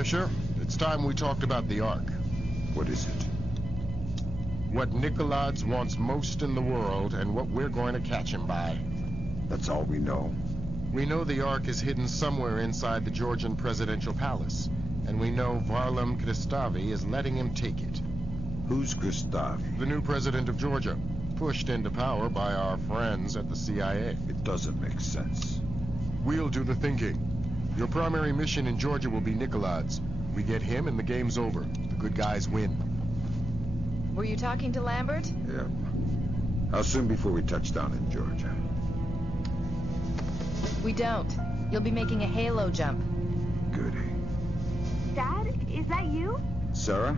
Fisher, it's time we talked about the Ark. What is it? What Nikolads wants most in the world, and what we're going to catch him by. That's all we know. We know the Ark is hidden somewhere inside the Georgian presidential palace, and we know Varlam Kristavi is letting him take it. Who's Kristavi? The new president of Georgia, pushed into power by our friends at the CIA. It doesn't make sense. We'll do the thinking. Your primary mission in Georgia will be Nikolads. We get him and the game's over. The good guys win. Were you talking to Lambert? Yeah. How soon before we touch down in Georgia? We don't. You'll be making a halo jump. Goody. Dad, is that you? Sarah?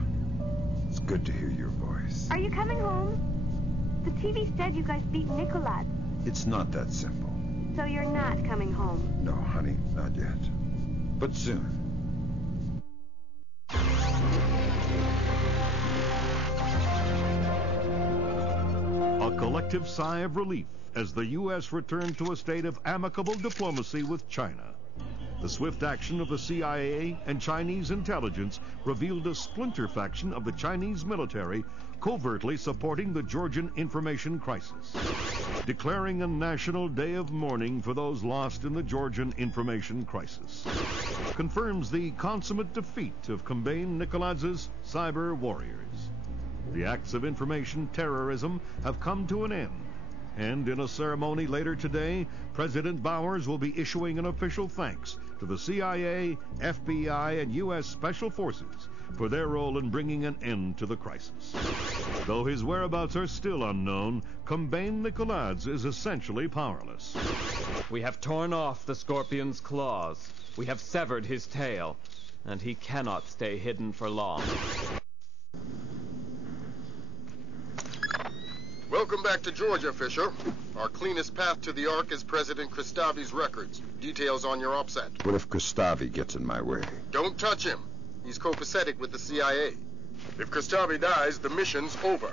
It's good to hear your voice. Are you coming home? The TV said you guys beat Nikolad. It's not that simple. So you're not coming home? No, honey, not yet. But soon. A collective sigh of relief as the U.S. returned to a state of amicable diplomacy with China. The swift action of the CIA and Chinese intelligence revealed a splinter faction of the Chinese military covertly supporting the Georgian information crisis, declaring a national day of mourning for those lost in the Georgian information crisis. Confirms the consummate defeat of Kombain Nikolads' cyber warriors. The acts of information terrorism have come to an end. And in a ceremony later today, President Bowers will be issuing an official thanks to the CIA, FBI, and U.S. Special Forces for their role in bringing an end to the crisis. Though his whereabouts are still unknown, Kombain Nikolads is essentially powerless. We have torn off the scorpion's claws. We have severed his tail, and he cannot stay hidden for long. Welcome back to Georgia, Fisher. Our cleanest path to the Ark is President Kristavi's records. Details on your OPSAT. What if Kristavi gets in my way? Don't touch him. He's copacetic with the CIA. If Kristavi dies, the mission's over.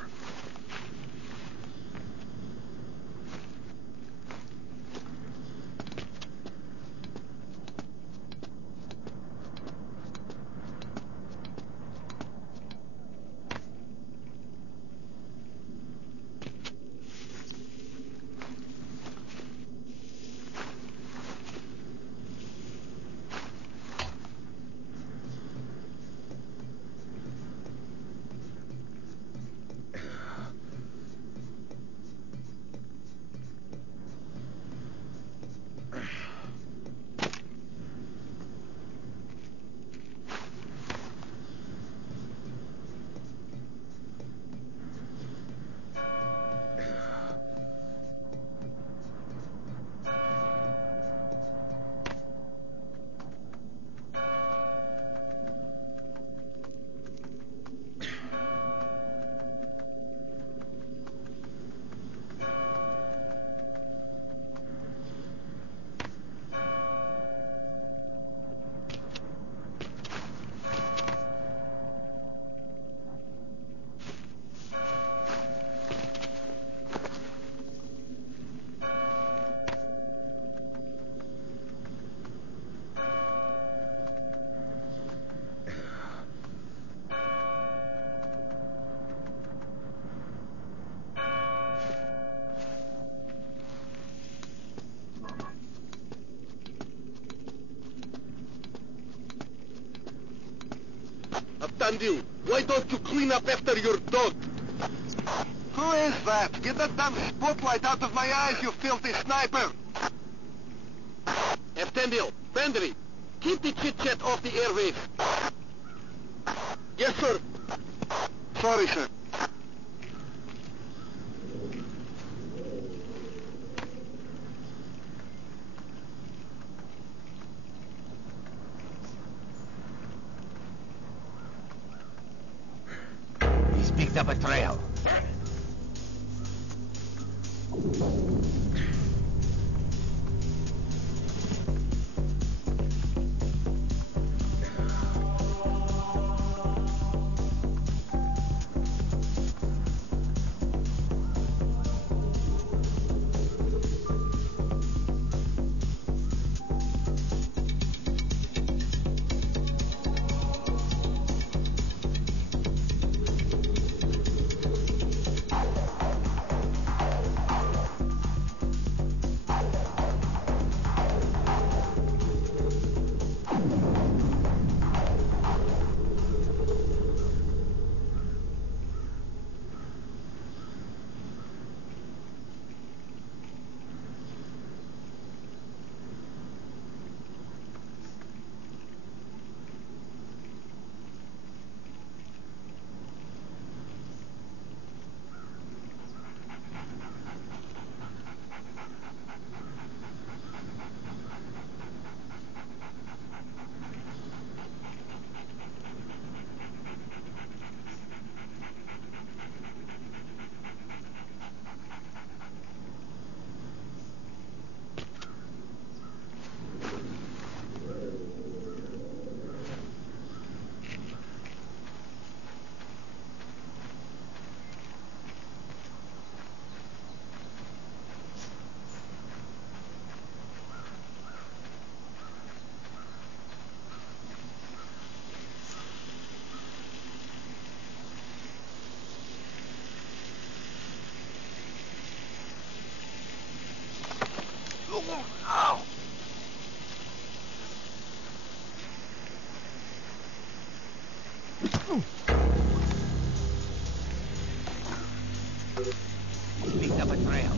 Abdandil, why don't you clean up after your dog? Who is that? Get that damn spotlight out of my eyes, you filthy sniper! Abdandil, Bandri, keep the chit-chat off the airwaves. Yes, sir. Sorry, sir. He's picked up a trail. He picked up a trail.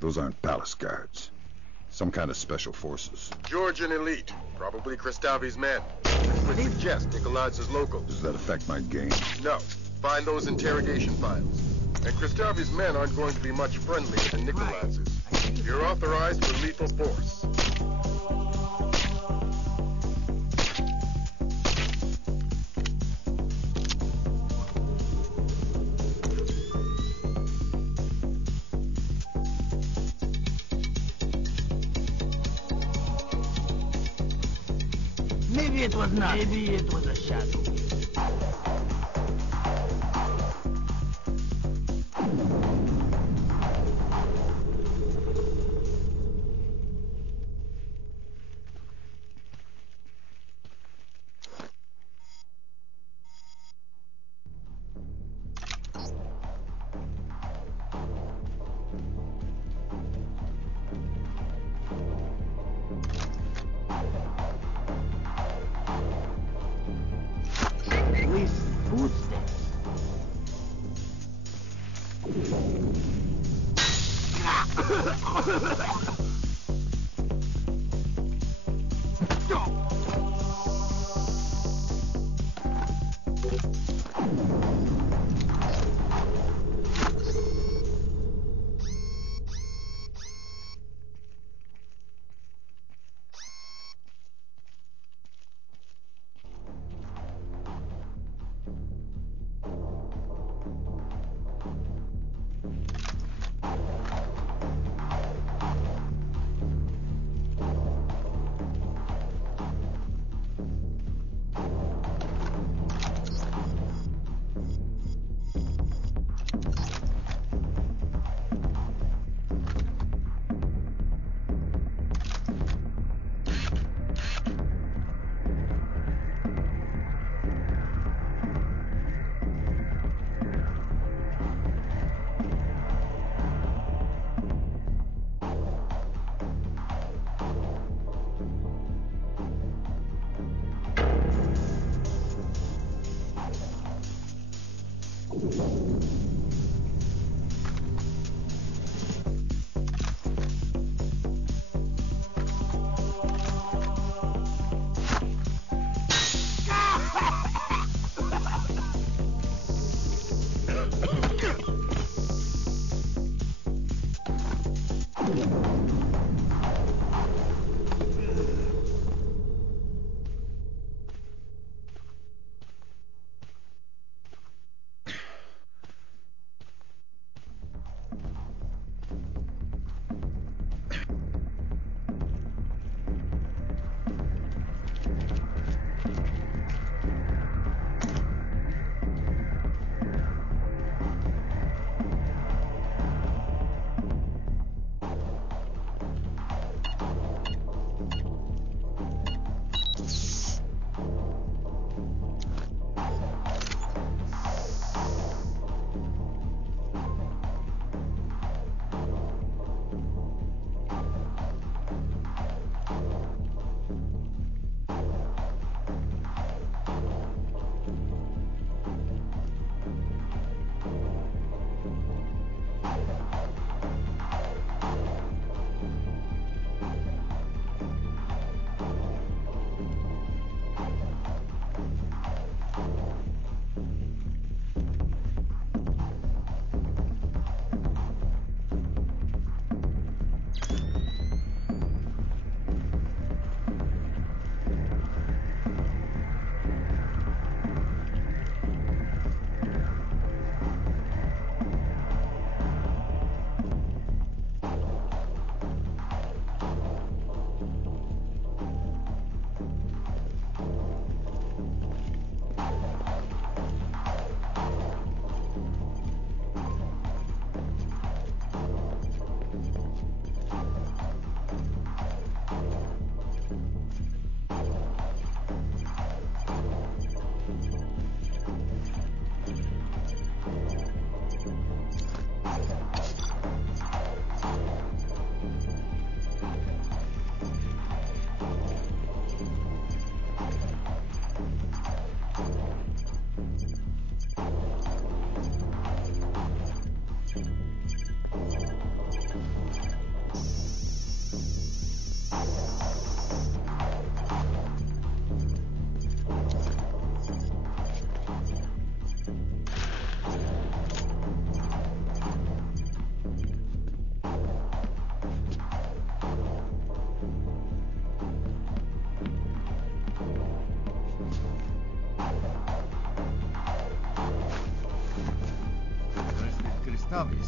Those aren't palace guards. Some kind of special forces. Georgian elite. Probably Kristavi's men. This would suggest Nikolaz's local. Does that affect my game? No. Find those interrogation files. And Kristavi's men aren't going to be much friendlier than Nikolaz's. You're authorized for lethal force. Maybe it was not. Maybe it was a shadow. Footsteps.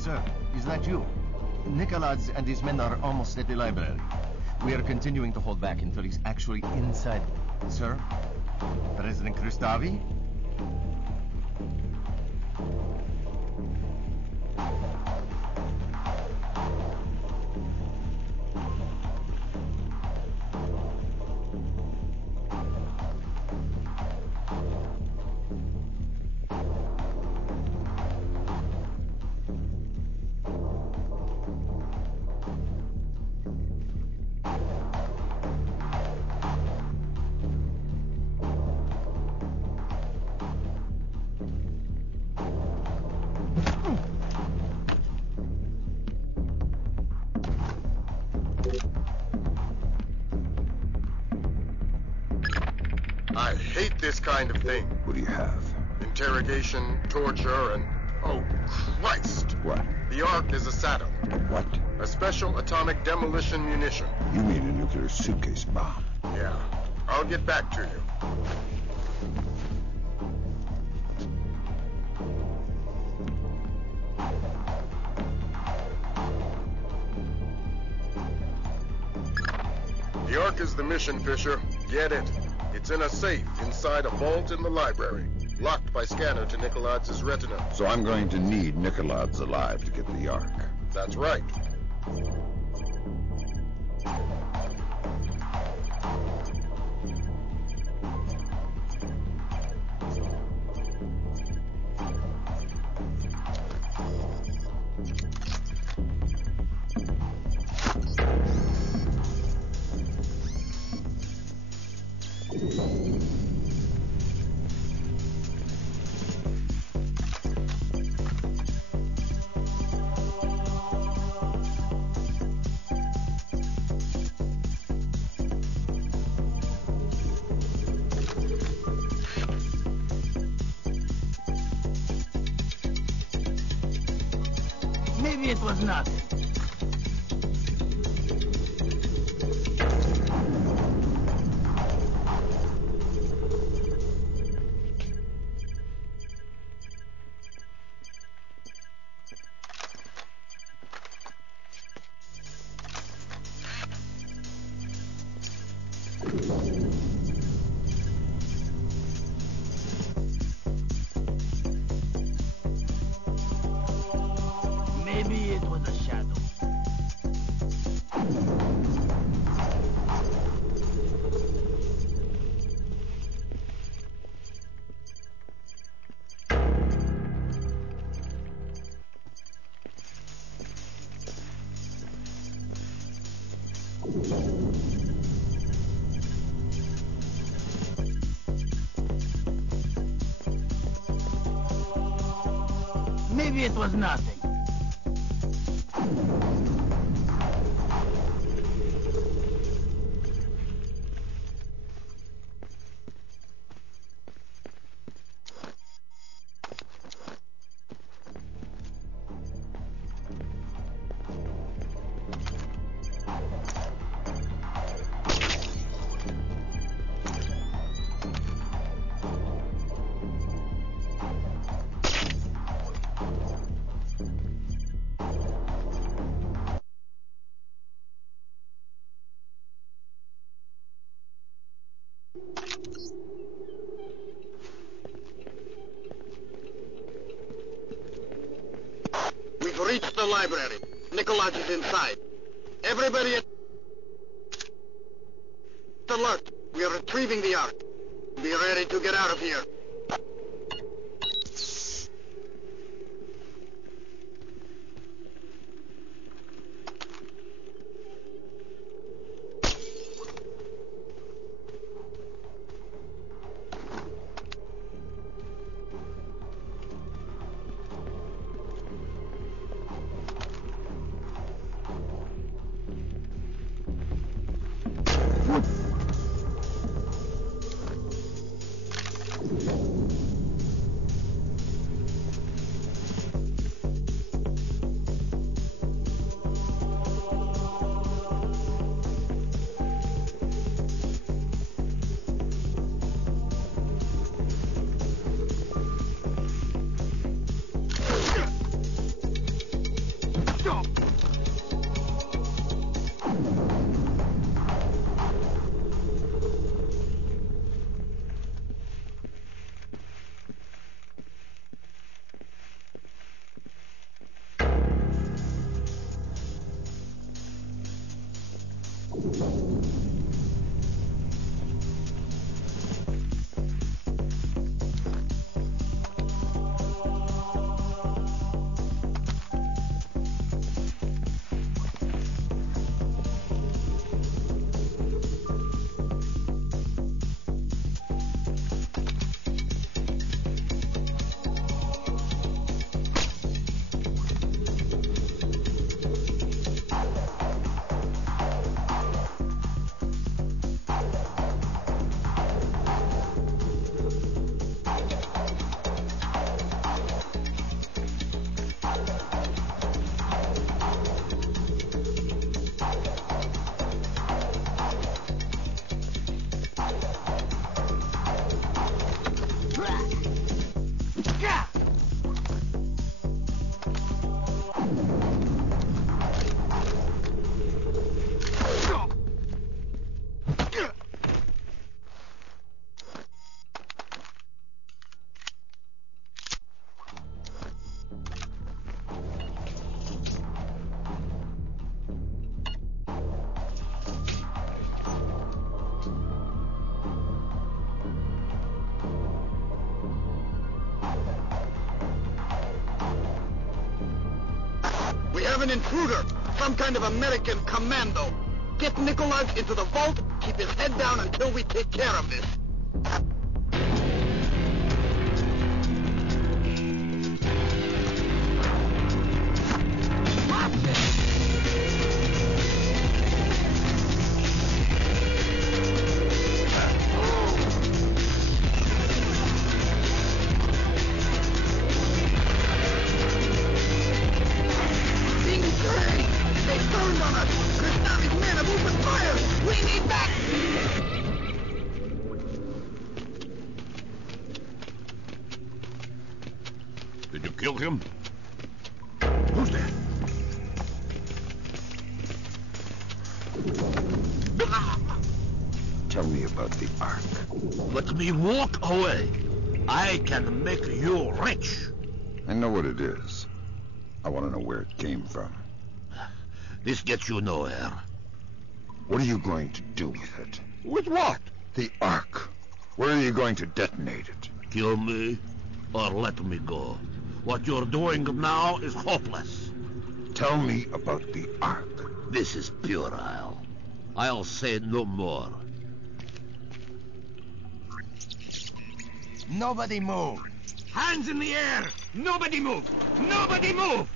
Sir, is that you? Nicholas and his men are almost at the library. We are continuing to hold back until he's actually inside. Sir? President Christavi? I hate this kind of thing. What do you have? Interrogation, torture, and... oh, Christ! What? The Ark is a saddle. What? A special atomic demolition munition. You mean a nuclear suitcase bomb? Yeah. I'll get back to you. The Ark is the mission, Fisher. Get it. It's in a safe inside a vault in the library, locked by scanner to Nikolai's retina. So I'm going to need Nikolai's alive to get the Ark. That's right. Maybe it was nothing. Maybe it was nothing. We've reached the library. Nicholas is inside. Everybody at alert. We are retrieving the Ark. Be ready to get out of here. An intruder, some kind of American commando. Get Nicholas into the vault, keep his head down until we take care of this. Did you kill him? Who's there? Tell me about the Ark. Let me walk away. I can make you rich. I know what it is. I want to know where it came from. This gets you nowhere. What are you going to do with it? With what? The Ark. Where are you going to detonate it? Kill me or let me go. What you're doing now is hopeless. Tell me about the Ark. This is puerile. I'll say no more. Nobody move. Hands in the air! Nobody move! Nobody move!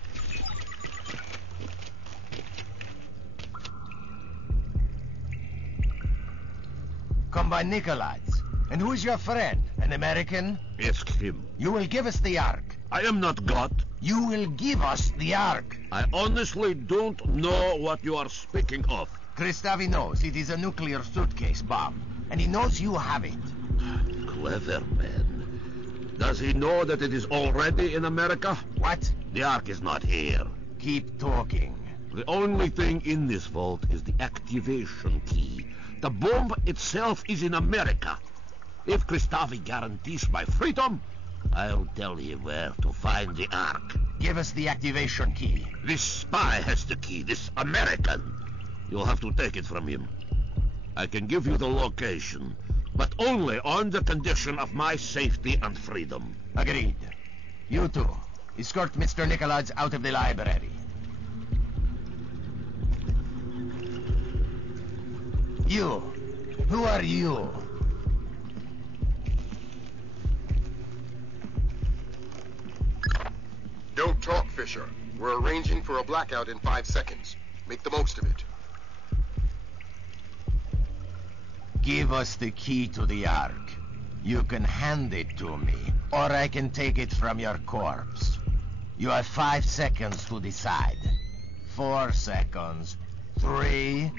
Come by Nicolai's. And who's your friend? An American? Ask him. You will give us the Ark. I am not God. You will give us the Ark. I honestly don't know what you are speaking of. Kristavi knows it is a nuclear suitcase bomb, and he knows you have it. Clever man. Does he know that it is already in America? What? The Ark is not here. Keep talking. The only thing in this vault is the activation key. The bomb itself is in America. If Kristavi guarantees my freedom, I'll tell him where to find the Ark. Give us the activation key. This spy has the key, this American. You'll have to take it from him. I can give you the location, but only on the condition of my safety and freedom. Agreed. You two, escort Mr. Nicolai's out of the library. You. Who are you? Don't talk, Fisher. We're arranging for a blackout in 5 seconds. Make the most of it. Give us the key to the Ark. You can hand it to me, or I can take it from your corpse. You have 5 seconds to decide. 4 seconds. 3,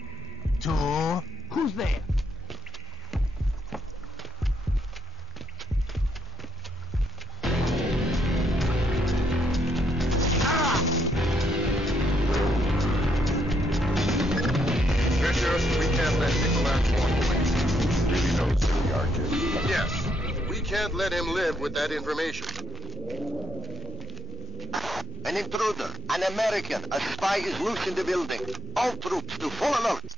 2... Who's there? Fisher, we can't let Nicolai walk away. Really knows who the Ark is. Yes, we can't let him live with that information. An intruder, an American, a spy is loose in the building. All troops to full alert.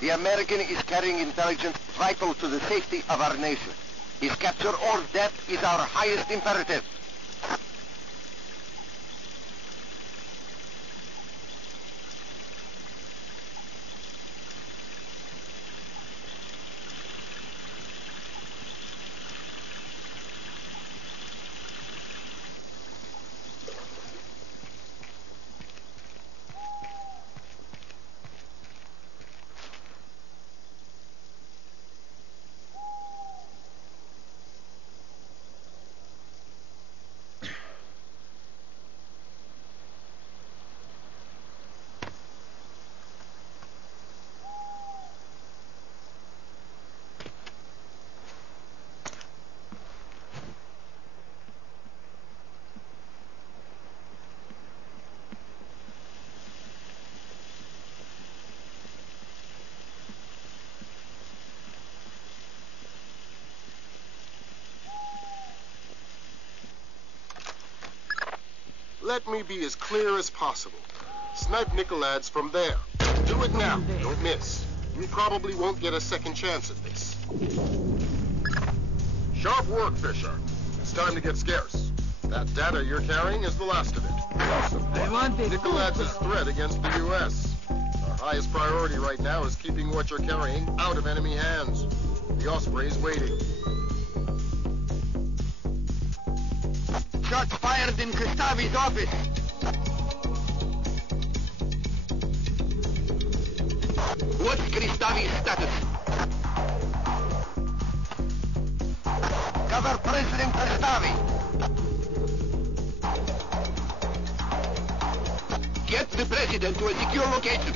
The American is carrying intelligence vital to the safety of our nation. His capture or death is our highest imperative. Let me be as clear as possible. Snipe Nicolai's from there. Do it now. Don't miss. You probably won't get a second chance at this. Sharp work, Fisher. It's time to get scarce. That data you're carrying is the last of it. I want it. Nicolaides' threat against the U.S. Our highest priority right now is keeping what you're carrying out of enemy hands. The Osprey's waiting. Shots fired in Kristavi's office. What's Kristavi's status? Cover President Kristavi. Get the president to a secure location.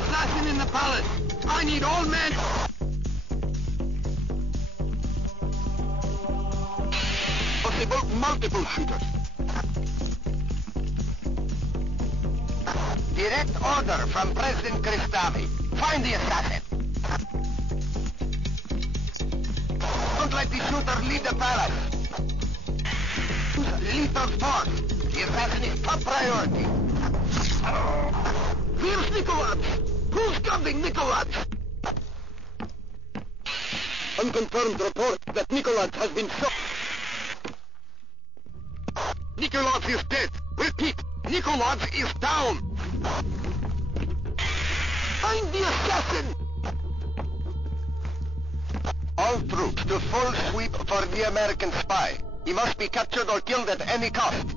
Assassin in the palace. I need all men. Possible multiple shooters. Direct order from President Kristavi. Find the assassin. Don't let the shooter leave the palace. Lethal force. The assassin is top priority. Where's Nicolaides? Who's guarding Nicolaides? Unconfirmed report that Nicolaides has been shot. Nicolaides is dead. Repeat, Nicolaides is down. Find the assassin. All troops to full sweep for the American spy. He must be captured or killed at any cost.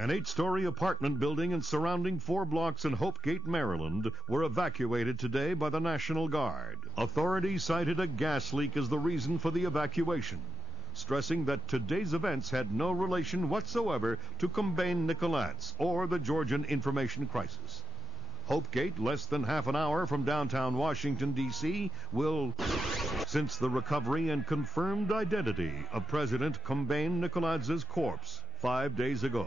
An 8-story apartment building and surrounding 4 blocks in Hopegate, Maryland, were evacuated today by the National Guard. Authorities cited a gas leak as the reason for the evacuation, stressing that today's events had no relation whatsoever to Combine Nicolaides or the Georgian information crisis. Hopegate, less than half an hour from downtown Washington, D.C., will, since the recovery and confirmed identity of President Combine Nicolaides' corpse 5 days ago.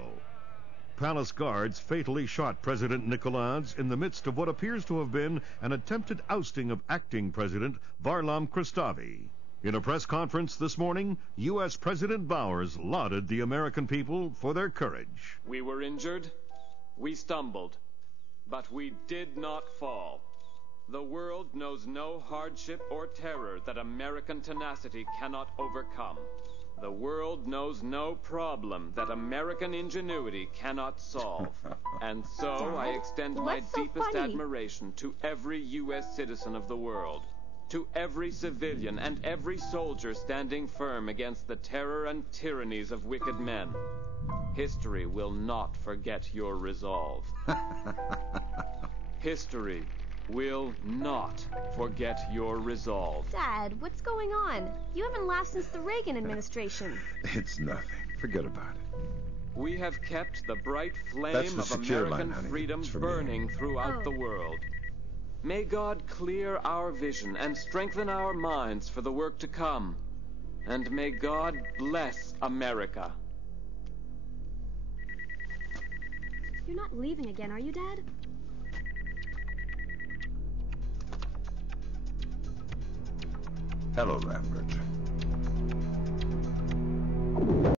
Palace guards fatally shot President Nicolaides in the midst of what appears to have been an attempted ousting of acting President Varlam Kristavi. In a press conference this morning, U.S. President Bowers lauded the American people for their courage. We were injured, we stumbled, but we did not fall. The world knows no hardship or terror that American tenacity cannot overcome. The world knows no problem that American ingenuity cannot solve. And so I extend my deepest admiration to every U.S. citizen of the world, to every civilian and every soldier standing firm against the terror and tyrannies of wicked men. History will not forget your resolve. History will not forget your resolve. Dad, what's going on? You haven't laughed since the Reagan administration. It's nothing. Forget about it. We have kept the bright flame That's the of secure American line, honey. freedom It's for me. burning throughout the world. May God clear our vision and strengthen our minds for the work to come. And may God bless America. You're not leaving again, are you, Dad? Hello, Lambert.